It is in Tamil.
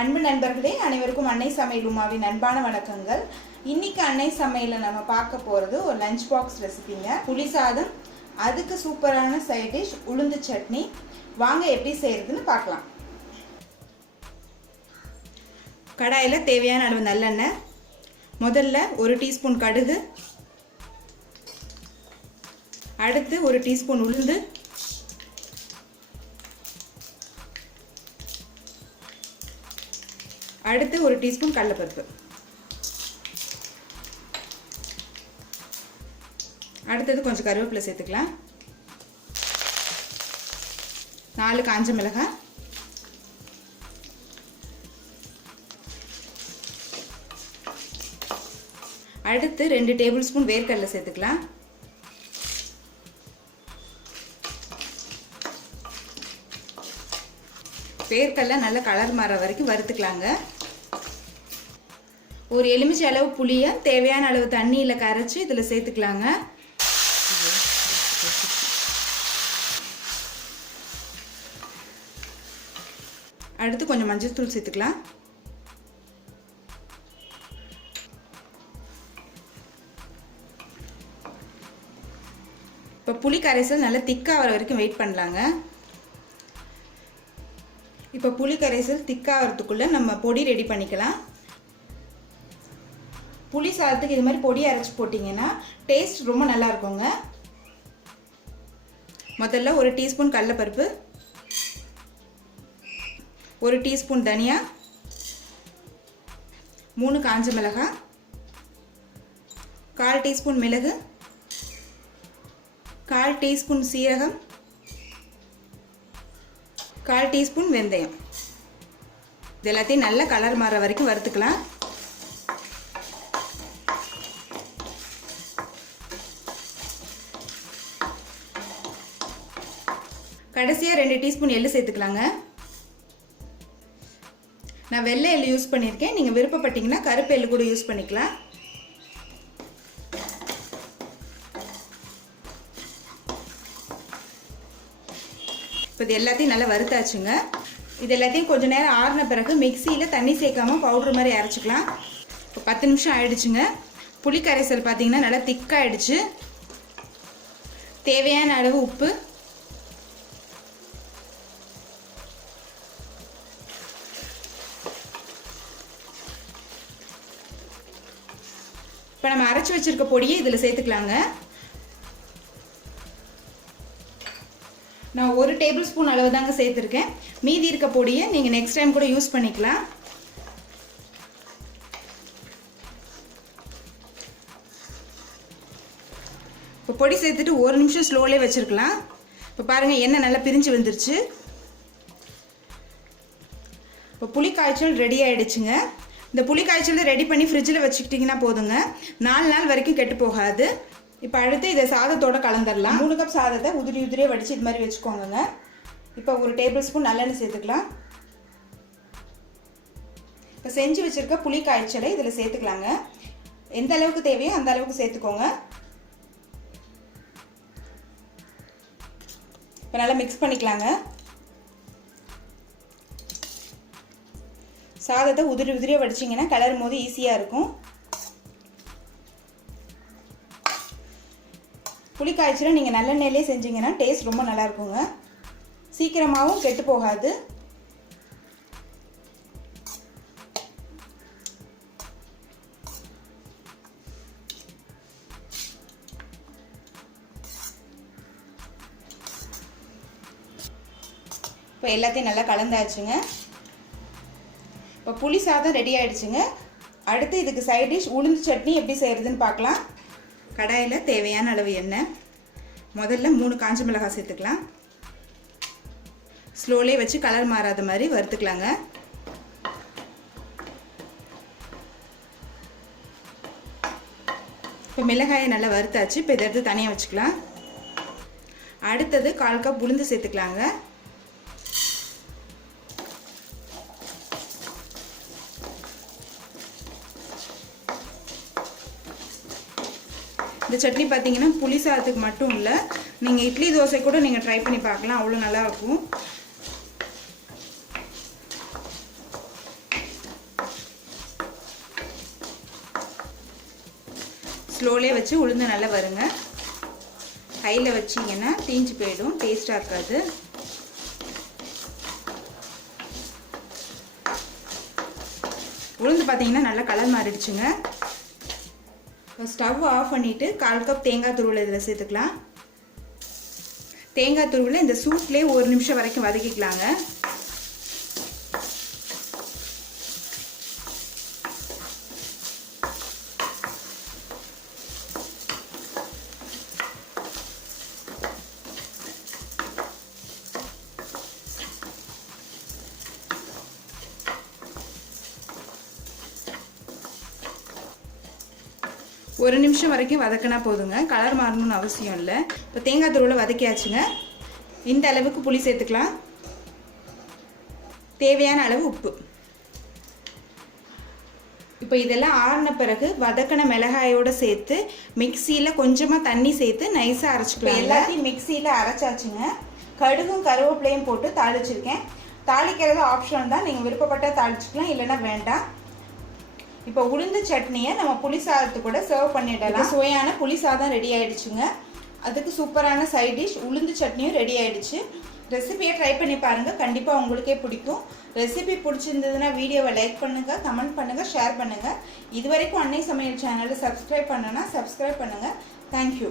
அன்பு நண்பர்களே, அனைவருக்கும் அன்னை சமையல் உமாவின் அன்பான வணக்கங்கள். இன்னைக்கு அன்னை சமையலில் நம்ம பார்க்க போகிறது ஒரு லஞ்ச் பாக்ஸ் ரெசிபிங்க. புளி சாதம், அதுக்கு சூப்பரான சைட் டிஷ் உளுந்து சட்னி. வாங்க எப்படி செய்யறதுன்னு பார்க்கலாம். கடாயில் தேவையான அளவு நல்லெண்ணெய், முதல்ல 1 டீஸ்பூன் கடுகு, அடுத்து 1 டீஸ்பூன் உளுந்து, அடுத்து 1 டீஸ்பூன் கடலைப்பருப்பு, அடுத்தது கொஞ்சம் கருவேப்பிலை சேர்த்துக்கலாம், 4 காஞ்ச மிளகாய், அடுத்து 2 டேபிள் ஸ்பூன் வேர்க்கடலை சேர்த்துக்கலாம், வேர்க்கடலை நல்ல கலர் மாற வரைக்கும் வறுத்துக்கலாங்க. ஒரு எலுமிச்சை அளவு புளியை தேவையான அளவு தண்ணியில் கரைச்சி இதில் சேர்த்துக்கலாங்க. அடுத்து கொஞ்சம் மஞ்சள் தூள் சேர்த்துக்கலாம். இப்போ புளி கரைசல் நல்லா திக்காக வர வரைக்கும் வெயிட் பண்ணலாங்க. இப்போ புளி கரைசல் திக்காகிறதுக்குள்ளே நம்ம பொடி ரெடி பண்ணிக்கலாம். புளி சாதத்துக்கு இது மாதிரி பொடி அரைச்சி போட்டிங்கன்னா டேஸ்ட் ரொம்ப நல்லா இருக்குங்க. முதல்ல 1 டீஸ்பூன் கடலைப்பருப்பு, 1 டீஸ்பூன் தனியா, 3 காஞ்ச மிளகாய், 1/4 டீஸ்பூன் மிளகு, 1/4 டீஸ்பூன் சீரகம், 1/4 டீஸ்பூன் வெந்தயம். இது எல்லாத்தையும் நல்லா கலர் மாற வரைக்கும் வறுத்துக்கலாம். கடைசியாக 2 டீஸ்பூன் எள்ளு சேர்த்துக்கலாங்க. நான் வெள்ளை எள்ளு யூஸ் பண்ணியிருக்கேன், நீங்கள் விருப்பப்பட்டீங்கன்னா கருப்பு எள்ளு கூட யூஸ் பண்ணிக்கலாம். இப்போ இது எல்லாத்தையும் நல்லா வறுத்தாச்சுங்க. இது எல்லாத்தையும் கொஞ்சம் நேரம் ஆறின பிறகு மிக்சியில் தண்ணி சேர்க்காமல் பவுடர் மாதிரி அரைச்சிக்கலாம். இப்போ 10 நிமிஷம் ஆயிடுச்சுங்க. புளி கரைசல் பார்த்தீங்கன்னா நல்லா திக்காகிடுச்சு. தேவையான அளவு உப்பு, இப்போ நம்ம அரைச்சி வச்சிருக்க பொடியை இதில் சேர்த்துக்கலாங்க. நான் 1 டேபிள் ஸ்பூன் அளவு தாங்க சேர்த்துருக்கேன். மீதி இருக்க பொடியை நீங்கள் நெக்ஸ்ட் டைம் கூட யூஸ் பண்ணிக்கலாம். இப்போ பொடி சேர்த்துட்டு 1 நிமிஷம் ஸ்லோலே வச்சுருக்கலாம். இப்போ பாருங்கள், எண்ணெய் நல்லா பிரிஞ்சு வந்துருச்சு. இப்போ புளி காய்ச்சல் ரெடி ஆகிடுச்சுங்க. இந்த புளி காய்ச்சல் ரெடி பண்ணி ஃப்ரிட்ஜில் வச்சுக்கிட்டிங்கன்னா போதுங்க, 4 நாள் வரைக்கும் கெட்டு போகாது. இப்போ அடுத்து இதை சாதத்தோடு கலந்துடலாம். 3 கப் சாதத்தை உதிரியே வடித்து இது மாதிரி வச்சுக்கோங்க. இப்போ 1 டேபிள் ஸ்பூன் நல்லெண்ணெய் சேர்த்துக்கலாம். இப்போ செஞ்சு வச்சுருக்க புளி காய்ச்சலை இதில் சேர்த்துக்கலாங்க. எந்த அளவுக்கு தேவையோ அந்த அளவுக்கு சேர்த்துக்கோங்க. இப்போ நல்லா மிக்ஸ் பண்ணிக்கலாங்க. சாதத்தை உதிரியாக வடிச்சிங்கன்னா கிளறும் போது ஈஸியாக இருக்கும். புளி காய்ச்சலை நீங்கள் நல்லெண்ணெயிலே செஞ்சீங்கன்னா டேஸ்ட் ரொம்ப நல்லா இருக்குங்க. சீக்கிரமாகவும் கெட்டு போகாது. இப்போ எல்லாத்தையும் நல்லா கலந்தாச்சுங்க. இப்போ புளி சாதம் ரெடி ஆகிடுச்சுங்க. அடுத்து இதுக்கு சைட் டிஷ் உளுந்து சட்னி எப்படி செய்கிறதுன்னு பார்க்கலாம். கடாயில் தேவையான அளவு எண்ணெய், முதல்ல 3 காஞ்ச மிளகாய் சேர்த்துக்கலாம். ஸ்லோலே வச்சு கலர் மாறாத மாதிரி வறுத்துக்கலாங்க. இப்போ மிளகாயை நல்லா வறுத்தாச்சு. இப்போ இதை எடுத்து தனியாக வச்சுக்கலாம். அடுத்தது 1/4 கப் உளுந்து சேர்த்துக்கலாங்க. இந்த சட்னி பார்த்தீங்கன்னா புளி சாதத்துக்கு மட்டும் இல்லை, நீங்கள் இட்லி தோசை கூட நீங்கள் ட்ரை பண்ணி பார்க்கலாம், அவ்வளோ நல்லாயிருக்கும். ஸ்லோலே வச்சு உளுந்து நல்லா வருங்க. ஹையில் வச்சிங்கன்னா தீஞ்சு போயிடும், டேஸ்ட்டாக இருக்காது. உளுந்து பார்த்தீங்கன்னா நல்லா கலர் மாறிடுச்சுங்க. ஸ்டவ் ஆஃப் பண்ணிவிட்டு 1/4 கப் தேங்காய் துருவல் இதில் சேர்த்துக்கலாம். தேங்காய் துருவலை இந்த சூட்லேயே 1 நிமிஷம் வரைக்கும் வதக்கிக்கலாங்க. ஒரு நிமிஷம் வரைக்கும் வதக்கினா போதுங்க, கலர் மாறணும்னு அவசியம் இல்லை. இப்போ தேங்காய் துருவலை வதக்கியாச்சுங்க. இந்த அளவுக்கு புளி சேர்த்துக்கலாம். தேவையான அளவு உப்பு. இப்போ இதெல்லாம் ஆறின பிறகு வதக்கின மிளகாயோடு சேர்த்து மிக்சியில் கொஞ்சமாக தண்ணி சேர்த்து நைஸாக அரைச்சிக்கலாம். எல்லாத்தையும் மிக்சியில் அரைச்சாச்சுங்க. கடுகும் கருவேப்பிலையும் போட்டு தாளிச்சிருக்கேன். தாளிக்கிறது ஆப்ஷன் தான், நீங்கள் விருப்பப்பட்டால் தாளிச்சிக்கலாம், இல்லைன்னா வேண்டாம். இப்போ உளுந்து சட்னியை நம்ம புளி சாதத்து கூட சர்வ் பண்ணிடலாம். சுவையான புளி சாதம் ரெடி ஆகிடுச்சுங்க. அதுக்கு சூப்பரான சைட் டிஷ் உளுந்து சட்னியும் ரெடி ஆகிடுச்சு. ரெசிபியை ட்ரை பண்ணி பாருங்கள், கண்டிப்பாக உங்களுக்கே பிடிக்கும். ரெசிபி பிடிச்சிருந்ததுன்னா வீடியோவை லைக் பண்ணுங்கள், கமெண்ட் பண்ணுங்கள், ஷேர் பண்ணுங்கள். இது வரைக்கும் அன்னை சமையல் சேனலை சப்ஸ்கிரைப் பண்ணனா சப்ஸ்கிரைப் பண்ணுங்கள். தேங்க்யூ.